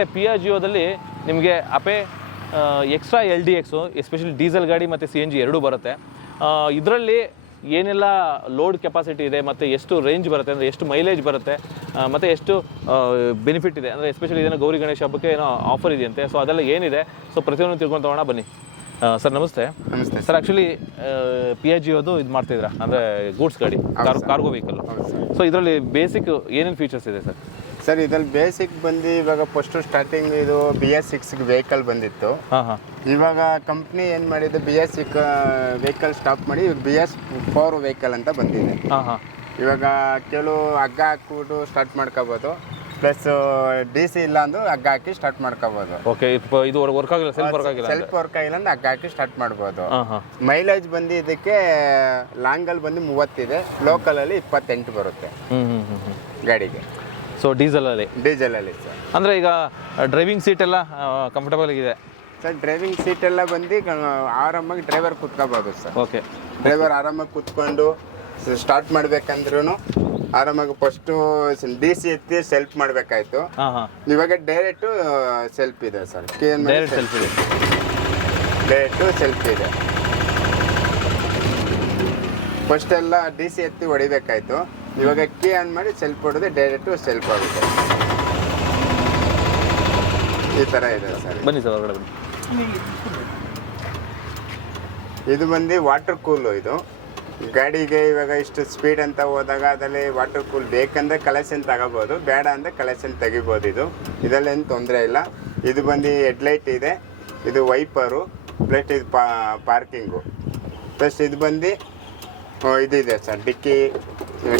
ಮತ್ತು ಪಿಯಾಜಿಯೋದಲ್ಲಿ ನಿಮಗೆ Ape extra LDX especially diesel ಗಾಡಿ ಮತ್ತು CNG ಎರಡೂ ಬರುತ್ತೆ. ಇದರಲ್ಲಿ ಏನೆಲ್ಲ ಲೋಡ್ ಕೆಪಾಸಿಟಿ ಇದೆ ಮತ್ತು ಎಷ್ಟು ರೇಂಜ್ ಬರುತ್ತೆ ಅಂದರೆ ಎಷ್ಟು ಮೈಲೇಜ್ ಬರುತ್ತೆ ಮತ್ತು ಎಷ್ಟು ಬೆನಿಫಿಟ್ ಇದೆ ಅಂದರೆ ಎಸ್ಪೆಷಲಿ ಇದೇನೋ ಗೌರಿ ಗಣೇಶ ಹಬ್ಬಕ್ಕೆ ಏನೋ ಆಫರ್ ಇದೆಯಂತೆ. ಸೊ ಅದೆಲ್ಲ ಏನಿದೆ, ಸೊ ಪ್ರತಿಯೊಂದು ತಿಳ್ಕೊಂಡು ತಗೋಣ ಬನ್ನಿ. ಸರ್ ನಮಸ್ತೆ. ನಮಸ್ತೆ ಸರ್. ಆ್ಯಕ್ಚುಲಿ ಪಿಯಾಜಿಯೋದು ಇದು ಮಾಡ್ತಿದ್ದೀರಾ ಅಂದರೆ ಗೂಡ್ಸ್ ಗಾಡಿ, ಕಾರ್ಗೋ ವೆಹಿಕಲ್. ಸೊ ಇದರಲ್ಲಿ ಬೇಸಿಕ್ ಏನೇನು ಫೀಚರ್ಸ್ ಇದೆ ಸರ್? ಸರ್ ಇದರಲ್ಲಿ ಬೇಸಿಕ್ ಬಂದು ಇವಾಗ ಫಸ್ಟು ಸ್ಟಾರ್ಟಿಂಗ್ ಇದು BS6 ವೆಹಿಕಲ್ ಬಂದಿತ್ತು. ಇವಾಗ ಕಂಪ್ನಿ ಏನು ಮಾಡಿದೆ, BS6 ವೆಹಿಕಲ್ ಸ್ಟಾಪ್ ಮಾಡಿ BS4 ವೆಹಿಕಲ್ ಅಂತ ಬಂದಿದೆ. ಇವಾಗ ಕೆಲವು ಹಗ್ಗ ಹಾಕ್ಬಿಟ್ಟು ಸ್ಟಾರ್ಟ್ ಮಾಡ್ಕೋಬೋದು, ಪ್ಲಸ್ DC ಇಲ್ಲ ಅಂದು ಹಗ್ಗ ಹಾಕಿ ಸ್ಟಾರ್ಟ್ ಮಾಡ್ಕೋಬೋದು. ಓಕೆ, ಇದು ವರ್ಕ್ ಆಗಿಲ್ಲ, ಸೆಲ್ಫ್ ವರ್ಕ್ ಆಗಿಲ್ಲ ಅಂದ್ರೆ ಹಗ್ಗ ಹಾಕಿ ಸ್ಟಾರ್ಟ್ ಮಾಡ್ಬೋದು. ಮೈಲೇಜ್ ಬಂದು ಇದಕ್ಕೆ ಲಾಂಗಲ್ಲಿ ಬಂದು 30 ಇದೆ, ಲೋಕಲಲ್ಲಿ 28 ಬರುತ್ತೆ ಗಾಡಿಗೆ. ಸೊ ಡೀಸೆಲಲ್ಲಿ ಸರ್. ಅಂದರೆ ಈಗ ಡ್ರೈವಿಂಗ್ ಸೀಟ್ ಎಲ್ಲ ಕಂಫರ್ಟಬಲ್ ಆಗಿದೆ ಸರ್. ಡ್ರೈವಿಂಗ್ ಸೀಟ್ ಎಲ್ಲ ಬಂದು ಆರಾಮಾಗಿ ಡ್ರೈವರ್ ಕೂತ್ಕೋಬೋದು ಸರ್. ಓಕೆ, ಡ್ರೈವರ್ ಆರಾಮಾಗಿ ಕೂತ್ಕೊಂಡು ಸ್ಟಾರ್ಟ್ ಮಾಡ್ಬೇಕಂದ್ರೂ ಆರಾಮಾಗಿ ಫಸ್ಟು DC ಎತ್ತಿ ಸೆಲ್ಫ್ ಮಾಡಬೇಕಾಯ್ತು. ಇವಾಗ ಡೈರೆಕ್ಟು ಸೆಲ್ಫ್ ಇದೆ ಸರ್. ಡೈರೆಕ್ಟು ಸೆಲ್ಫ್ ಇದೆ. ಫಸ್ಟ್ ಎಲ್ಲ DC ಎತ್ತಿ ಹೊಡಿಬೇಕಾಯ್ತು, ಇವಾಗ ಕೀ ಆನ್ ಮಾಡಿ ಸೆಲ್ಫ್ ಹೊಡೆದು ಡೈರೆಕ್ಟು ಸೆಲ್ಫ್ ಆಗುತ್ತೆ. ಈ ಥರ ಇದೆ ಸರ್. ಬನ್ನಿ ಸರ್ ಹೊರಗಡೆ ಬನ್ನಿ. ಇದು ಬಂದು ವಾಟರ್ ಕೂಲು. ಇದು ಗಾಡಿಗೆ ಇವಾಗ ಇಷ್ಟು ಸ್ಪೀಡ್ ಅಂತ ಹೋದಾಗ ಅದರಲ್ಲಿ ವಾಟರ್ ಕೂಲ್ ಬೇಕಂದ್ರೆ ಕಲೆಕ್ಷನ್ ತಗೋಬೋದು, ಬೇಡ ಅಂದರೆ ಕಲೆಕ್ಷನ್ ತೆಗಿಬೋದು. ಇದರಲ್ಲೇನು ತೊಂದರೆ ಇಲ್ಲ. ಇದು ಬಂದು ಹೆಡ್ಲೈಟ್ ಇದೆ, ಇದು ವೈಪರು, ಪ್ಲಸ್ ಇದು ಪಾರ್ಕಿಂಗು, ಪ್ಲಸ್ ಇದು ಬಂದು ಇದಿದೆ ಸರ್ ಡಿಕ್ಕಿ,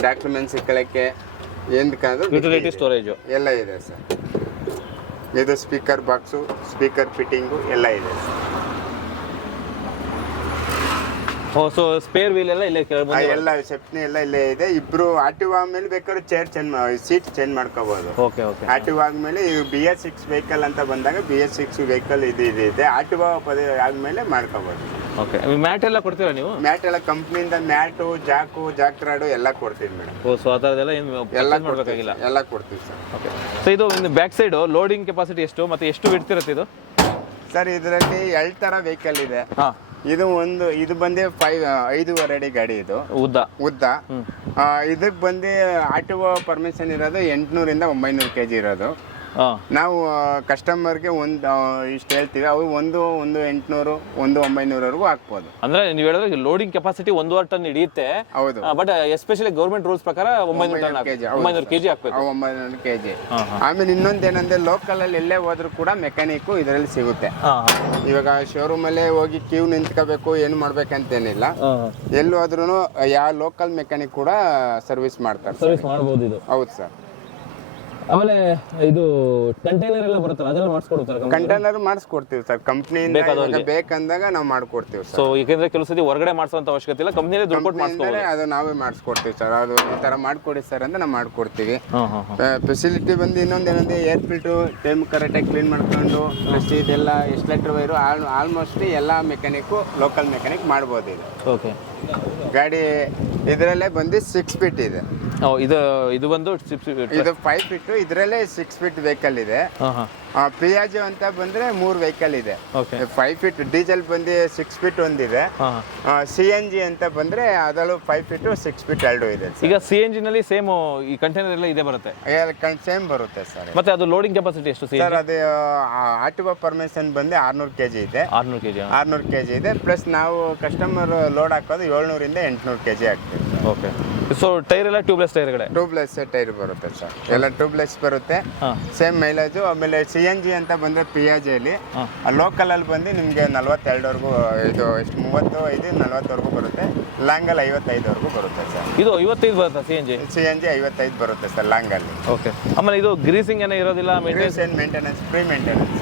ಡಾಕ್ಯುಮೆಂಟ್ಸ್ ಇಕ್ಕಳಕ್ಕೆ ಯುಟಿಲಿಟಿ ಸ್ಟೋರೇಜು ಎಲ್ಲ ಇದೆ ಸರ್. ಇದು ಸ್ಪೀಕರ್ ಬಾಕ್ಸು, ಸ್ಪೀಕರ್ ಫಿಟ್ಟಿಂಗು ಎಲ್ಲ ಇದೆ ಸರ್. ಸೊ ಸ್ಪೇರ್ ವೀಲ್ ಎಲ್ಲ ಇಲ್ಲೇ ಎಲ್ಲ ಸೆಪ್ನಿ ಎಲ್ಲ ಇಲ್ಲೇ ಇದೆ. ಇಬ್ರು ಆಕ್ಟಿವ್ ಆದ್ಮೇಲೆ ಬೇಕಾದ್ರೆ ಸೀಟ್ ಚೇಂಜ್ ಮಾಡ್ಕೋಬಹುದು. Okay okay. ಆಕ್ಟಿವ್ ಆದ್ಮೇಲೆ ಇದು BS6 ವೆಹಿಕಲ್ ಅಂತ ಬಂದಾಗ BS6 ವೆಹಿಕಲ್ ಇದೆ. ಆಕ್ಟಿವ್ ಆದ್ಮೇಲೆ ಮಾಡ್ಕೋಬಹುದು. ಓಕೆ. ಮ್ಯಾಟ್ ಎಲ್ಲ ಕೊಡ್ತೀರಾ ನೀವು? ಮ್ಯಾಟ್ ಎಲ್ಲ ಕಂಪ್ನಿಯಿಂದ ಮ್ಯಾಟು, ಜಾಕ್ ರಾಡು ಎಲ್ಲ ಕೊಡ್ತೀವಿ ಮೇಡಮ್. ಸೊ ಆ ಥರದ್ದೆಲ್ಲ ಎಲ್ಲ ಕೊಡಬೇಕಾಗಿಲ್ಲ, ಎಲ್ಲ ಕೊಡ್ತೀವಿ ಸರ್. ಓಕೆ. ಸೊ ಇದು ಬ್ಯಾಕ್ ಸೈಡ್ ಲೋಡಿಂಗ್ ಕೆಪಾಸಿಟಿ ಎಷ್ಟು ಮತ್ತೆ ಎಷ್ಟು ಬಿಡ್ತಿರುತ್ತೆ ಇದು? ಸರ್ ಇದರಲ್ಲಿ 2 ಥರ ವೆಹಿಕಲ್ ಇದೆ. ಇದು ಬಂದು 5.5 ಅಡಿ ಗಾಡಿ. ಇದು ಉದ್ದ. ಇದಕ್ಕೆ ಬಂದು ಆಟೋ ಪರ್ಮಿಷನ್ ಇರೋದು 800 ಇಂದ 900 kg ಇರೋದು. ನಾವು ಕಸ್ಟಮರ್ಗೆ ಇಷ್ಟು ಹೇಳ್ತೀವಿ, ಅವು 1,800 1,900 ಹಾಕ್ಬೋದು. ಅಂದ್ರೆ ನೀವು ಹೇಳಿದ್ರೆ ಲೋಡಿಂಗ್ ಕೆಪಾಸಿಟಿ 1.5 ಟನ್ ಹಿಡಿಯುತ್ತೆ. ಹೌದು. ಬಟ್ ಎಸ್ಪೆಷಲಿ ಗೌರ್ಮೆಂಟ್ ರೂಲ್ಸ್ ಪ್ರಕಾರ 900 kg ಹಾಕ್ಬೇಕು. 900 kg. ಆಮೇಲೆ ಇನ್ನೊಂದೇನಂದ್ರೆ ಲೋಕಲ್ ಅಲ್ಲಿ ಎಲ್ಲೇ ಹೋದ್ರು ಕೂಡ ಮೆಕ್ಯಾನಿಕ್ ಇದರಲ್ಲಿ ಸಿಗುತ್ತೆ. ಇವಾಗ ಶೋರೂಮ್ ಅಲ್ಲೇ ಹೋಗಿ ಕ್ಯೂ ನಿಂತ್ಕೋಬೇಕು, ಏನು ಮಾಡ್ಬೇಕಂತೇನಿಲ್ಲ. ಎಲ್ಲಿ ಹೋದ್ರು ಯಾವ ಲೋಕಲ್ ಮೆಕ್ಯಾನಿಕ್ ಕೂಡ ಸರ್ವಿಸ್ ಮಾಡ್ತಾರೆ. ಸರ್ವಿಸ್ ಮಾಡಬಹುದು ಇದು. ಹೌದು ಸರ್. ಆಮೇಲೆ ಇದು ಕಂಟೈನರ್ ಎಲ್ಲ ಬರುತ್ತಲ್ಲ, ಅದೆಲ್ಲ ಮಾಡಿಸ್ಕೊಡ್ತಾರೆ? ಕಂಟೈನರ್ ಮಾಡಿಸ್ಕೊಡ್ತೀವಿ ಸರ್, ಕಂಪ್ನಿಯಿಂದ ಬೇಕಂದಾಗ ನಾವು ಮಾಡ್ಕೊಡ್ತೀವಿ ಸರ್. ಸೊ ಯಾಕಂದ್ರೆ ಕೆಲವು ಸತಿ ಹೊರಗಡೆ ಮಾಡಿಸುವಂತ ಅವಶ್ಯಕತೆ ಇಲ್ಲ, ಕಂಪ್ನಿಯಲ್ಲೇ ದುಡ್ಡು ಕೊಟ್ಟು ಮಾಡಿಸ್ಕೊಡ್ತಾರೆ. ಅದು ನಾವೇ ಮಾಡಿಸ್ಕೊಡ್ತೀವಿ ಸರ್. ಅದು ಈ ಥರ ಮಾಡಿಕೊಡಿ ಸರ್ ಅಂತ ನಾವು ಮಾಡಿಕೊಡ್ತೀವಿ. ಫೆಸಿಲಿಟಿ ಬಂದು ಇನ್ನೊಂದೇನಂದ್ರೆ ಏರ್ ಫಿಲ್ಟು ಟೈಮ್ ಕರೆಕ್ಟಾಗಿ ಕ್ಲೀನ್ ಮಾಡ್ಕೊಂಡು, ಪ್ಲಸ್ ಇದೆಲ್ಲ ಎಕ್ಸ್ಲೇಟರ್ ವೈರು ಆಲ್ಮೋಸ್ಟ್ ಎಲ್ಲ ಮೆಕ್ಯಾನಿಕ್ಕು ಲೋಕಲ್ ಮೆಕ್ಯಾನಿಕ್ ಮಾಡ್ಬೋದು ಇದು. ಓಕೆ. ಗಾಡಿ ಇದರಲ್ಲೇ ಬಂದು 6 ಫೀಟ್ ಇದೆ. ಇದು ಬಂದು ಇದು 5 ಫೀಟ್, ಇದರಲ್ಲೇ 6 ಫೀಟ್ ವೆಹಿಕಲ್ ಇದೆ. ಪಿಯಾಜೋ ಅಂತ ಬಂದ್ರೆ 3 ವೆಹಿಕಲ್ ಇದೆ. 5 ಫೀಟ್ ಡೀಸೆಲ್ ಬಂದು 6 ಫೀಟ್ ಒಂದಿದೆ. CNG ಅಂತ ಬಂದ್ರೆ ಅದರಲ್ಲೂ 5 ಫೀಟ್ 6 ಫೀಟ್ 2 ಇದೆ. ಈಗ CNG ನಲ್ಲಿ ಸೇಮ್ ಈ ಕಂಟೈನರ್ ಎಲ್ಲ ಇದೆ ಬರುತ್ತೆ? ಸೇಮ್ ಬರುತ್ತೆ ಸರ್. ಮತ್ತೆ ಅದು ಲೋಡಿಂಗ್ ಕೆಪಾಸಿಟಿ ಎಷ್ಟು ಸರ್? ಅದು ಆಟೋ ಪರ್ಮಿಷನ್ ಬಂದು 600 kg ಇದೆ. 600 kg ಇದೆ. ಪ್ಲಸ್ ನಾವು ಕಸ್ಟಮರ್ ಲೋಡ್ ಹಾಕೋದು 700 ಇಂದ 800 kg ಆಗ್ತದೆ. ಓಕೆ. ಸೊ ಟೈರ್ ಎಲ್ಲ ಟ್ಯೂಬ್ಲೆಸ್ ಟೈರ್ಗಳೇ? ಟ್ಯೂಬ್ಲೆಸ್ ಟೈರ್ ಬರುತ್ತೆ ಸರ್, ಎಲ್ಲ ಟ್ಯೂಬ್ಲೆಸ್ ಬರುತ್ತೆ. Same mileage. ಆಮೇಲೆ CNG ಅಂತ ಬಂದ್ರೆ ಪಿಯಾಜಿಯಲ್ಲಿ ಲೋಕಲ್ ಅಲ್ಲಿ ಬಂದು ನಿಮಗೆ 42ವರೆಗೂ, ಇದು ಎಷ್ಟು 35 40ವರೆಗೂ ಬರುತ್ತೆ. ಲಾಂಗಲ್ಲಿ 55ವರೆಗೂ ಬರುತ್ತೆ ಸರ್. ಇದು 55 ಬರುತ್ತೆ CNG? CNG 55 ಬರುತ್ತೆ ಸರ್ ಲಾಂಗಲ್ಲಿ. ಓಕೆ. ಆಮೇಲೆ ಇದು ಗ್ರೀಸಿಂಗ್ ಏನೋ ಇರೋದಿಲ್ಲ? Maintenance free maintenance.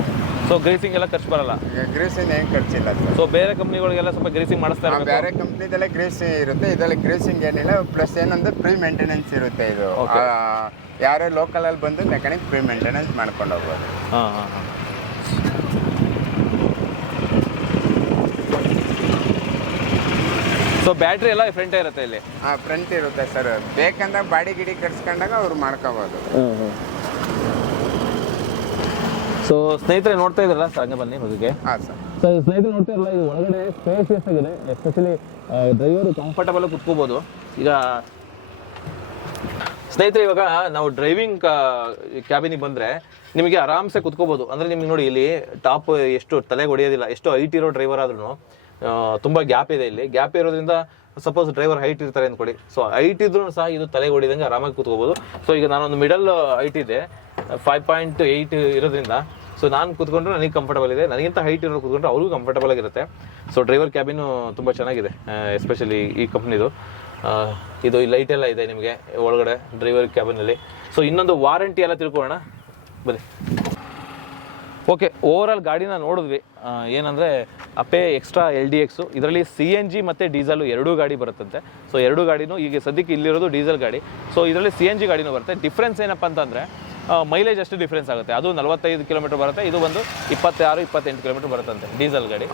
So greasing ಎಲ್ಲ ಖರ್ಚು ಬರಲ್ಲ? ಗ್ರೀಸಿಂಗ್ ಏನು ಖರ್ಚಿಲ್ಲ ಸರ್. ಸೊ ಬೇರೆ ಕಂಪ್ನಿಗಳಿಗೆಲ್ಲ ಸ್ವಲ್ಪ ಗ್ರೀಸಿಂಗ್ ಮಾಡಿಸ್ತಾರೆ? ಬೇರೆ ಕಂಪ್ನಿದೆಲ್ಲ ಗ್ರೀಸಿಂಗ್ ಇರುತ್ತೆ, ಇದರಲ್ಲಿ ಗ್ರೀಸಿಂಗ್ ಏನಿಲ್ಲ. ಪ್ಲಸ್ ಏನಂದ್ರೆ ಫ್ರೀ ಮೇಂಟೆನೆನ್ಸ್ ಇರುತ್ತೆ. ಇದು ಯಾರೇ ಲೋಕಲಲ್ಲಿ ಬಂದು ಮೆಕ್ಯಾನಿಕ್ ಫ್ರೀ ಮೇಂಟೆನೆನ್ಸ್ ಮಾಡ್ಕೊಂಡು ಹೋಗ್ಬೋದು. ಸೊ ಬ್ಯಾಟ್ರಿ ಎಲ್ಲ ಫ್ರಂಟ್ ಇರುತ್ತೆ ಇಲ್ಲಿ? ಫ್ರಂಟ್ ಇರುತ್ತೆ ಸರ್. ಬೇಕಂದಾಗ ಬಾಡಿ ಗಿಡಿ ಕಟ್ಸ್ಕೊಂಡಾಗ ಅವ್ರು ಮಾಡ್ಕೋಬೋದು. ಸೊ ಸ್ನೇಹಿತರೆ ನೋಡ್ತಾ ಇದ್ರಲ್ಲ ಸಂಗ ಬನ್ನಿ ಬಗ್ಗೆ. ಹಾಂ ಸರ್. ಸೊ ಸ್ನೇಹಿತರೆ ನೋಡ್ತಾ ಇರಲ್ಲ, ಇದು ಒಳಗಡೆ ಸ್ಪೇಸಿಯಸ್ ಆಗಿದೆ. ಎಸ್ಪೆಷಲಿ ಡ್ರೈವರು ಕಂಫರ್ಟಬಲ್ ಕೂತ್ಕೋಬೋದು. ಈಗ ಸ್ನೇಹಿತರೆ ಇವಾಗ ನಾವು ಡ್ರೈವಿಂಗ್ ಕ್ಯಾಬಿನಿಗೆ ಬಂದರೆ ನಿಮಗೆ ಆರಾಮ್ಸೆ ಕುತ್ಕೋಬೋದು. ಅಂದರೆ ನಿಮ್ಗೆ ನೋಡಿ ಇಲ್ಲಿ ಟಾಪ್ ಎಷ್ಟು ತಲೆಗೆ ಹೊಡೆಯೋದಿಲ್ಲ. ಎಷ್ಟು ಹೈಟ್ ಇರೋ ಡ್ರೈವರ್ ಆದ್ರೂ ತುಂಬ ಗ್ಯಾಪ್ ಇದೆ. ಇಲ್ಲಿ ಗ್ಯಾಪ್ ಇರೋದ್ರಿಂದ ಸಪೋಸ್ ಡ್ರೈವರ್ ಹೈಟ್ ಇರ್ತಾರೆ ಅಂದ್ಕೊಡಿ, ಸೊ ಹೈಟ್ ಇದ್ರೂ ಸಹ ಇದು ತಲೆಗೆ ಹೊಡಿದಂಗೆ ಆರಾಮಾಗಿ ಕೂತ್ಕೋಬೋದು. ಸೊ ಈಗ ನಾನೊಂದು ಮಿಡಲ್ ಹೈಟ್ ಇದೆ, 5.8 ಇರೋದ್ರಿಂದ ಸೊ ನಾನು ಕೂತ್ಕೊಂಡ್ರೆ ನನಗೆ ಕಂಫರ್ಟಬಲ್ ಇದೆ. ನನಗಿಂತ ಹೈಟ್ ಇರೋರು ಕೂತ್ಕೊಂಡ್ರೆ ಅವ್ರಿಗೂ ಕಂಫರ್ಟಬಲ್ ಆಗಿರುತ್ತೆ. ಸೊ ಡ್ರೈವರ್ ಕ್ಯಾಬಿನು ತುಂಬ ಚೆನ್ನಾಗಿದೆ, ಎಸ್ಪೆಷಲಿ ಈ ಕಂಪ್ನಿದು. ಇದು ಈ ಲೈಟ್ ಎಲ್ಲ ಇದೆ ನಿಮಗೆ ಒಳಗಡೆ ಡ್ರೈವರ್ ಕ್ಯಾಬಿನಲ್ಲಿ. ಸೊ ಇನ್ನೊಂದು ವಾರಂಟಿ ಎಲ್ಲ ತಿಳ್ಕೊಳ್ಳೋಣ ಬನ್ನಿ. ಓಕೆ, ಓವರ್ ಆಲ್ ಗಾಡಿನ ನೋಡಿದ್ವಿ. ಏನಂದರೆ ಅಪೆ ಎಕ್ಸ್ಟ್ರಾ LDX, ಇದರಲ್ಲಿ CNG ಮತ್ತು ಡೀಸೆಲ್ ಎರಡೂ ಗಾಡಿ ಬರುತ್ತಂತೆ. ಸೊ ಎರಡೂ ಗಾಡಿನೂ ಈಗ ಸದ್ಯಕ್ಕೆ ಇಲ್ಲಿರೋದು ಡೀಸೆಲ್ ಗಾಡಿ. ಸೊ ಇದರಲ್ಲಿ CNG ಗಾಡಿನೂ ಬರುತ್ತೆ. ಡಿಫ್ರೆನ್ಸ್ ಏನಪ್ಪ ಅಂತಂದರೆ ಮೈಲೇಜ್ ಅಷ್ಟು ಡಿಫ್ರೆನ್ಸ್ ಆಗುತ್ತೆ. ಅದು 45 ಕಿಲೋಮೀಟರ್ ಬರುತ್ತೆ, ಇದು ಒಂದು 26-28 ಕಿಲೋಮೀಟರ್ ಬರುತ್ತಂತೆ ಡೀಸೆಲ್ ಗಾಡಿ.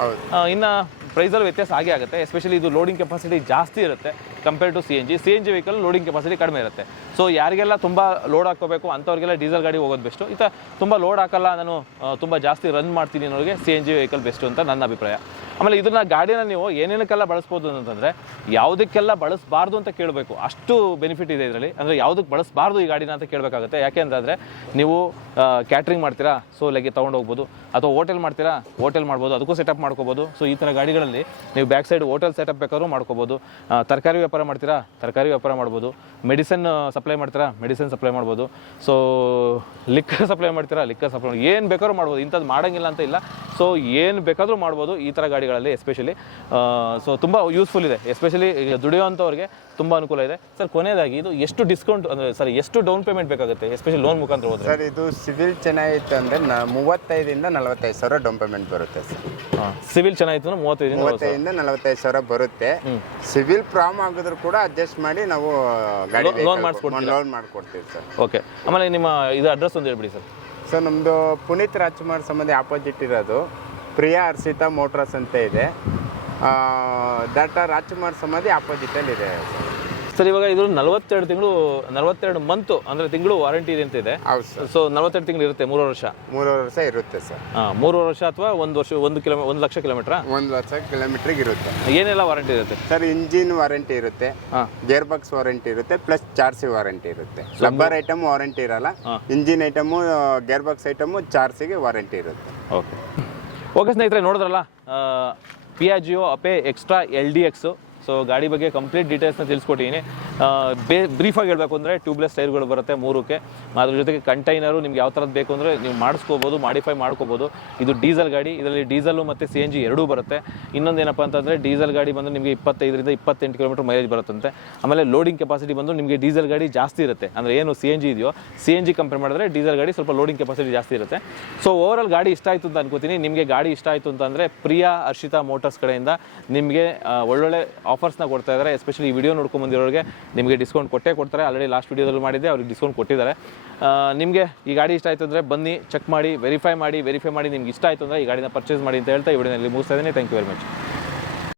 ಇನ್ನು ಪ್ರೈಸಲ್ಲಿ ವ್ಯತ್ಯಾಸ ಆಗೇ ಆಗುತ್ತೆ. ಎಸ್ಪೆಷಲಿ ಇದು ಲೋಡಿಂಗ್ ಕೆಪಾಸಿಟಿ ಜಾಸ್ತಿ ಇರುತ್ತೆ compare to CNG vehicle loading capacity ಕಡಿಮೆ ಇರುತ್ತೆ. ಸೊ ಯಾರಿಗೆಲ್ಲ ತುಂಬ ಲೋಡ್ ಹಾಕೋಬೇಕು ಅಂಥವ್ರಿಗೆಲ್ಲ ಡೀಸೆಲ್ ಗಾಡಿ ಹೋಗೋದು ಬೆಸ್ಟು. ತುಂಬ ಲೋಡ್ ಹಾಕಲ್ಲ, ನಾನು ತುಂಬ ಜಾಸ್ತಿ ರನ್ ಮಾಡ್ತೀನಿ ಅನ್ನೋರಿಗೆ CNG ವೆಹಿಕಲ್ ಬೆಸ್ಟು ಅಂತ ನನ್ನ ಅಭಿಪ್ರಾಯ. ಆಮೇಲೆ ಇದನ್ನ ಗಾಡಿನ ನೀವು ಏನೇನಕ್ಕೆಲ್ಲ ಬಳಸ್ಬೋದು ಅಂತಂದರೆ ಯಾವುದಕ್ಕೆಲ್ಲ ಬಳಸಬಾರ್ದು ಅಂತ ಕೇಳಬೇಕು. ಅಷ್ಟು ಬೆನಿಫಿಟ್ ಇದೆ ಇದರಲ್ಲಿ. ಅಂದರೆ ಯಾವುದಕ್ಕೆ ಬಳಸಬಾರ್ದು ಈ ಗಾಡಿನ ಅಂತ ಕೇಳಬೇಕಾಗುತ್ತೆ. ಯಾಕೆ ಅಂತಂದರೆ ನೀವು ಕ್ಯಾಟ್ರಿಂಗ್ ಮಾಡ್ತೀರಾ, ಸೊ ಲೈಕ್ ತೊಗೊಂಡು ಹೋಗ್ಬೋದು, ಅಥವಾ ಹೋಟೆಲ್ ಮಾಡ್ತೀರಾ, ಹೋಟೆಲ್ ಮಾಡ್ಬೋದು, ಅದಕ್ಕೂ ಸೆಟಪ್ ಮಾಡ್ಕೋಬೋದು. ಸೊ ಈ ಥರ ಗಾಡಿಗಳಲ್ಲಿ ನೀವು ಬ್ಯಾಕ್ ಸೈಡ್ ಹೋಟೆಲ್ ಸೆಟಪ್ ಬೇಕಾದ್ರೂ ಮಾಡ್ಕೋಬೋದು. ತರಕಾರಿ ವ್ಯಾಪಾರ ಮಾಡ್ತೀರಾ, ತರಕಾರಿ ವ್ಯಾಪಾರ ಮಾಡ್ಬೋದು. ಮೆಡಿಸಿನ್ ಸಪ್ಲೈ ಮಾಡ್ತೀರಾ, ಮೆಡಿಸಿನ್ ಸಪ್ಲೈ ಮಾಡ್ಬೋದು. ಸೊ ಲಿಕ್ಕರ್ ಸಪ್ಲೈ ಮಾಡ್ತೀರಾ, ಲಿಕ್ಕರ್ ಸಪ್ಲೈ ಏನು ಬೇಕಾದ್ರೂ ಮಾಡ್ಬೋದು. ಇಂಥದ್ದು ಮಾಡೋಂಗಿಲ್ಲ ಅಂತ ಇಲ್ಲ. ಸೊ ಏನು ಬೇಕಾದರೂ ಮಾಡ್ಬೋದು ಈ ಥರ ಗಾಡಿಗಳಲ್ಲಿ ಎಸ್ಪೆಷಲಿ. ಸೊ ತುಂಬ ಯೂಸ್ಫುಲ್ ಇದೆ, ಎಸ್ಪೆಷಲಿ ದುಡಿಯೋವಂಥವ್ರಿಗೆ ತುಂಬ ಅನುಕೂಲ ಇದೆ. ಸರ್ ಕೊನೆಯದಾಗಿ ಇದು ಎಷ್ಟು ಡಿಸ್ಕೌಂಟ್ ಅಂದರೆ ಸರ್ ಎಷ್ಟು ಡೌನ್ ಪೇಮೆಂಟ್ ಬೇಕಾಗುತ್ತೆ ಎಸ್ಪೆಷಲಿ ಲೋನ್ ಮುಖಾಂತರ ಹೋದ್ರೆ? ಸರ್ ಇದು ಸಿವಿಲ್ ಚೆನ್ನಾಗಿತ್ತು ಅಂದರೆ 35,000 ಇಂದ 45,000 ಡೌನ್ ಪೇಮೆಂಟ್ ಬರುತ್ತೆ ಸರ್. ಸಿವಿಲ್ ಚೆನ್ನಾಗಿತ್ತು ಅಂದ್ರೆ 35,000 ಇಂದ 45,000 ಬರುತ್ತೆ. ಸಿವಿಲ್ ಪ್ರಾಮ್ ಆಗಿದ್ರು ಕೂಡ ಅಡ್ಜಸ್ಟ್ ಮಾಡಿ ನಾವು ಗಾಡಿ ಲೋನ್ ಮಾಡಿಕೊಡ್ತೀವಿ ಸರ್. ಓಕೆ, ಆಮೇಲೆ ನಿಮ್ಮ ಇದು ಅಡ್ರೆಸ್ ಒಂದು ಹೇಳ್ಬಿಡಿ ಸರ್. ಸರ್ ನಮ್ಮದು ಪುನೀತ್ ರಾಜ್ಕುಮಾರ್ ಸಮಾಧಿ ಆಪೋಸಿಟ್ ಇರೋದು ಪ್ರಿಯಾ ಹರ್ಷಿತಾ ಮೋಟ್ರಸ್ ಅಂತ ಇದೆ. ಡಾಕ್ಟರ್ ರಾಜ್ಕುಮಾರ್ ಸಮಾಧಿ ಆಪೋಸಿಟಲ್ಲಿ ಇದೆ ಸರ್. ಇವಾಗ ಇದು 42 ಮಂತು ಅಂದರೆ ತಿಂಗಳು ವಾರಂಟಿ ಇದೆ ಅಂತ ಇದೆ. ಹೌದು ಸರ್. ಸೊ 42 ತಿಂಗಳು ಇರುತ್ತೆ, 3 ವರ್ಷ ಇರುತ್ತೆ ಸರ್. 3 ವರ್ಷ ಅಥವಾ 1 ವರ್ಷ, 1 ಲಕ್ಷ ಕಿಲೋಮೀಟ್ರಾ? 1 ಲಕ್ಷ ಕಿಲೋಮೀಟ್ರಿಗೆ ಇರುತ್ತೆ. ಏನೆಲ್ಲ ವಾರಂಟಿ ಇರುತ್ತೆ ಸರ್? ಇಂಜಿನ್ ವಾರಂಟಿ ಇರುತ್ತೆ, ಗೇರ್ ಬಾಕ್ಸ್ ವಾರಂಟಿ ಇರುತ್ತೆ, ಪ್ಲಸ್ ಚಾರ್ಸಿ ವಾರಂಟಿ ಇರುತ್ತೆ. ರಬ್ಬರ್ ಐಟಮ್ ವಾರಂಟಿ ಇರಲ್ಲ. Engine item, gear box item, ಚಾರ್ಸಿಗೆ ವಾರಂಟಿ ಇರುತ್ತೆ. ಓಕೆ ಸ್ನೇಹಿತರೆ, ನೋಡಿದ್ರಲ್ಲ Piaggio Ape extra LDX. So ಗಾಡಿ ಬಗ್ಗೆ ಕಂಪ್ಲೀಟ್ ಡೀಟೇಲ್ಸ್ನ ತಿಳಿಸ್ಕೊಟ್ಟಿದ್ದೀನಿ. ಬ್ರೀಫಾಗಿ ಹೇಳಬೇಕು ಅಂದರೆ ಟ್ಯೂಬ್ಲೆಸ್ ಟೈರ್ಗಳು ಬರುತ್ತೆ 3ಕ್ಕೆ. ಅದ್ರ ಜೊತೆಗೆ ಕಂಟೈನರು ನಿಮ್ಗೆ ಯಾವ ಥರದ್ದು ಬೇಕು ಅಂದರೆ ನೀವು ಮಾಡಿಸ್ಕೋಬೋದು, ಮಾಡಿಫೈ ಮಾಡ್ಕೋಬೋದು. ಇದು ಡೀಸೆಲ್ ಗಾಡಿ, ಇದರಲ್ಲಿ ಡೀಸೆಲು ಮತ್ತು CNG ಎರಡೂ ಬರುತ್ತೆ. ಇನ್ನೊಂದು ಏನಪ್ಪ ಅಂತಂದರೆ ಡೀಸೆಲ್ ಗಾಡಿ ಬಂದು ನಿಮಗೆ 25ರಿಂದ 28 ಕಿಲೋಮೀಟರ್ ಮೈಲೇಜ್ ಬರುತ್ತಂತೆ. ಆಮೇಲೆ ಲೋಡಿಂಗ್ ಕೆಪಾಸಿಟಿ ಬಂದು ನಿಮಗೆ ಡೀಸೆಲ್ ಗಾಡಿ ಜಾಸ್ತಿ ಇರುತ್ತೆ. ಅಂದರೆ ಏನು CNG ಇದೆಯೋ CNG ಕಂಪೇರ್ ಮಾಡಿದ್ರೆ ಡೀಸೆಲ್ ಗಾಡಿ ಸ್ವಲ್ಪ ಲೋಡಿಂಗ್ ಕೆಪಾಸಿಟಿ ಜಾಸ್ತಿ ಇರುತ್ತೆ. ಸೊ ಓವರ್ ಆಲ್ ಗಾಡಿ ಇಷ್ಟ ಆಯಿತು ಅಂತ ಅನ್ಕೋತೀನಿ. ನಿಮಗೆ ಗಾಡಿ ಇಷ್ಟ ಆಯಿತು ಅಂತಂದರೆ ಪ್ರಿಯಾ ಹರ್ಷಿತಾ ಮೋಟರ್ಸ್ ಕಡೆಯಿಂದ ನಿಮಗೆ ಒಳ್ಳೊಳ್ಳೆ ಆಫರ್ಸ್ನ ಕೊಡ್ತಾ ಇದ್ದಾರೆ. ಎಸ್ಪೆಷಲಿ ಈ ವಿಡಿಯೋ ನೋಡ್ಕೊಂಡು ಬಂದಿರೋರಿಗೆ ನಿಮಗೆ ಡಿಸ್ಕೌಂಟ್ ಕೊಟ್ಟೇ ಕೊಡ್ತಾರೆ. ಆಲ್ರೆಡಿ ಲಾಸ್ಟ್ ವಿಡಿಯೋದಲ್ಲಿ ಮಾಡಿದ್ದೆ, ಅವ್ರಿಗೆ ಡಿಸ್ಕೌಂಟ್ ಕೊಟ್ಟಿದ್ದಾರೆ. ನಿಮಗೆ ಈ ಗಾಡಿ ಇಷ್ಟ ಆಯಿತು ಅಂದರೆ ಬನ್ನಿ, ಚೆಕ್ ಮಾಡಿ, ವೆರಿಫೈ ಮಾಡಿ ನಿಮ್ಗೆ ಇಷ್ಟ ಆಯಿತು ಅಂದರೆ ಈ ಗಾಡಿನ ಪರ್ಚೇಸ್ ಮಾಡಿ ಅಂತ ಹೇಳ್ತಾ ಈ ವಿಡಿಯೋನಲ್ಲಿ ಮುಗಿಸ್ತಾ ಇದ್ದೀನಿ. Thank you very much.